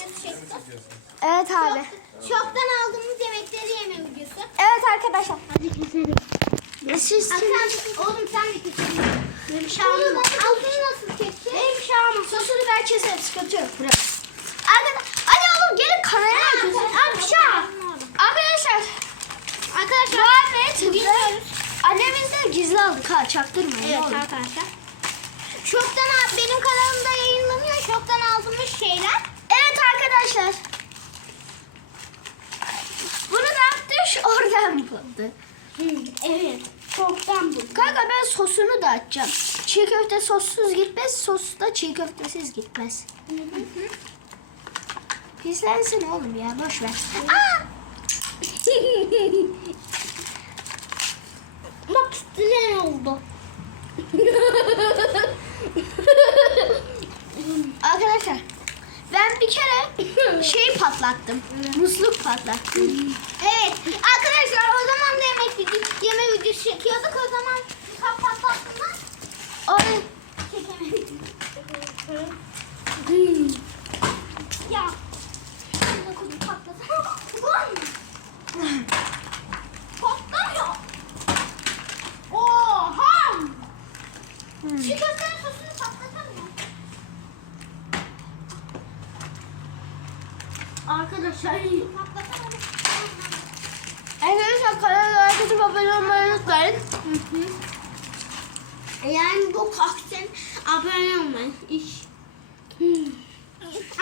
çektik. Evet abi. Şok- Şoktan aldığımız yemekleri yeme videosu. Evet arkadaşlar. Hadi keselim. Siz Hasan oğlum sen de kesin. Benim Oğlum altını nasıl keseceksin? Benim şahım. Sosunu ben keserim. Sıkıntı yok. Bırak. Arkadaşlar. Hadi oğlum gelin kameraya kesin. Abi şah. Arkadaşlar. Arkadaşlar Muhammed. Annemizden gizli aldık ha. Çaktırmayın. Evet ne olur. arkadaşlar. Şoktan benim kanalımda yayınlanıyor. Şoktan aldığımız şeyler. Arkadaşlar. Bunu da atış oradan buldu. Evet. Şoktan bu. Kanka ben sosunu da açacağım. Çiğ köfte sossuz gitmez, sos da çiğ köftesiz gitmez. Pislensin oğlum ya boş ver. Aa! Bak üstüne ne oldu? Arkadaşlar ben bir kere şey patlattım. Musluk patlattım. Evet. Arkadaşlar o zaman da yemek videosu, yeme videosu çekiyorduk. O zaman patlattığında Ay, çekemedik. ya. Şurada kuzu patlasana. Ulan. Patlamıyor. Oha. Şu köftenin sosunu patlatamıyor. Arkadaşlar arkadaşlar kanala atıp abone olmayı unutmayın. Yani bu aksen abone olmayın. İş.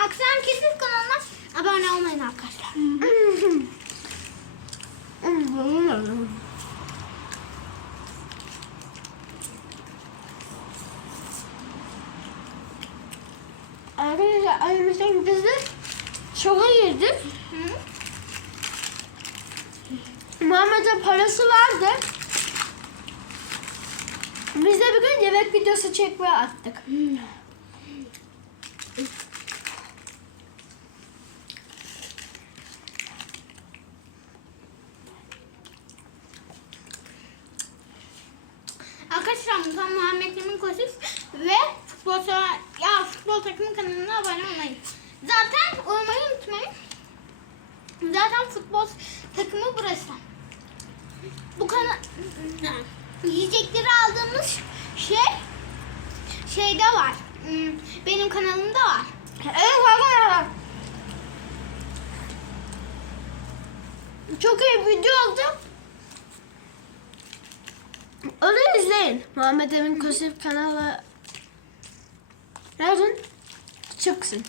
Aksen Kesif kanalına abone olmayın arkadaşlar. Arkadaşlar annemizden biz de şoka girdik. Muhammed'in parası vardı. Biz de bir gün yemek videosu çekmeye attık. Arkadaşlar Mustafa Muhammed Emin Koşif ve futbol ya futbol takımı kanalına abone olmayın. Zaten olmayı unutmayın. Zaten futbol takımı burası. Bu kanal yiyecekleri aldığımız şey şeyde var. Hmm, Benim kanalımda var. Evet arkadaşlar. Çok iyi video oldu. Onu izleyin. Muhammed Emin Kosif kanalı yazın. Çıksın.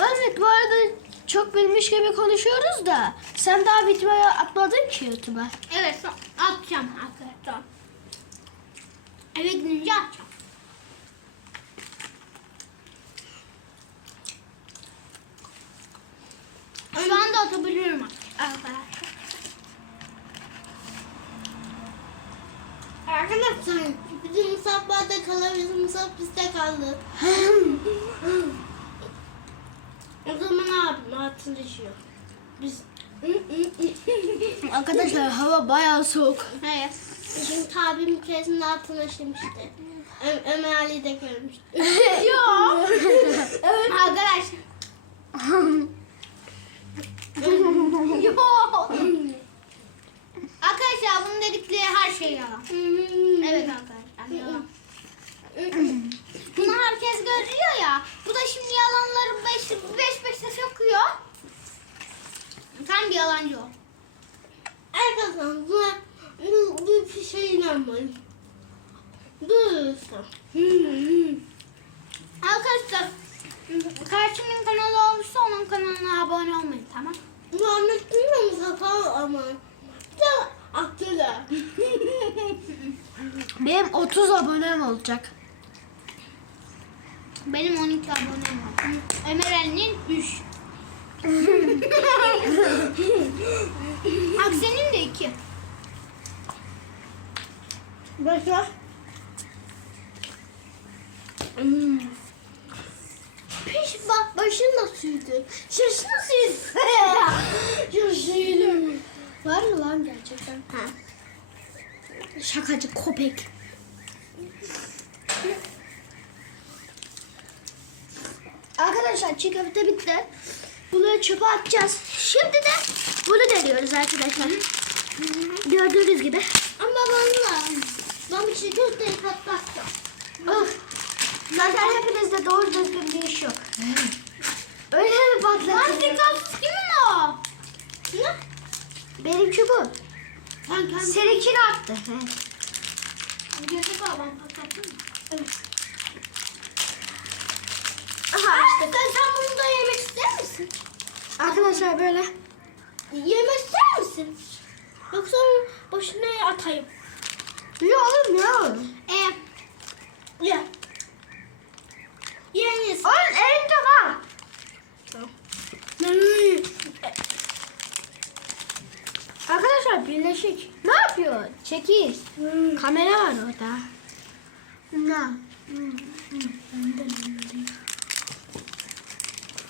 Muhammed bu arada çok bilmiş gibi konuşuyoruz da sen daha videoyu atmadın ki YouTube'a. Evet atacağım arkadaşlar. Eve gidince atacağım. Şu anda atabiliyorum arkadaşlar. Arkadaşlar bizim Musab barda kalır, bizim Musab bizde kaldı. o zaman abim altın düşüyor. Biz... Arkadaşlar hava bayağı soğuk. Evet. Çünkü abim keresinde altın işlemişti. Ö- Ömer Ali de görmüştü. Yok. Arkadaşlar. Yok. Arkadaşlar bunun dedikleri her şey yalan. Evet arkadaşlar yalan. Bunu herkes görüyor ya. Bu da şimdi yalanları beş, beş beşe sokuyor. Tam bir yalancı o. Arkadaşlar bu, bu, bu bir şey inanmayın. Duyuyorsun. Arkadaşlar karşımın kanalı olmuşsa onun kanalına abone olmayın tamam. Muhammed duyuyor musun? Sakal ama. Da aklıla. Benim 30 abonem olacak. Benim 12 abonem var. Ömer Ali'nin 3. Aksen'in de 2. Başka? Piş bak başın nasılydı? Şaşı nasılydı? Şaşıydı. Var mı lan gerçekten? Ha. Şakacı köpek. Arkadaşlar çiğ köfte bitti. Bunu çöpe atacağız. Şimdi de bunu deniyoruz arkadaşlar. Gördüğünüz gibi. Ama bana ben bir çiğ köfteyi patlatacağım. Ah, Zaten hepinizde doğru düzgün bir iş yok. Öyle mi Lan patlatıyor? dikkatsiz kimin o? Ne? Sen kendi Seninkini attı. Patlattım mı? Evet. Aha işte. Sen, sen bunu da yemek ister misin? Arkadaşlar böyle. Yemek ister misin? Yoksa boşuna atayım. Ne olur ne olur. Ee, ye. Yeniz. Onun elinde var. Arkadaşlar birleşik. Ne yapıyor? Çekil. Kamera var orada. Ne?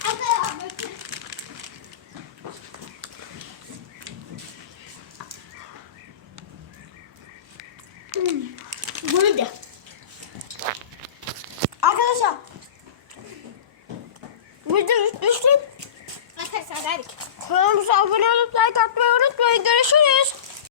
Hadi bekle. Bunu da. Arkadaşlar. Video bitmişti. Arkadaşlar verdik. Kanalımıza abone olup like atmayı unutmayın. Görüşürüz.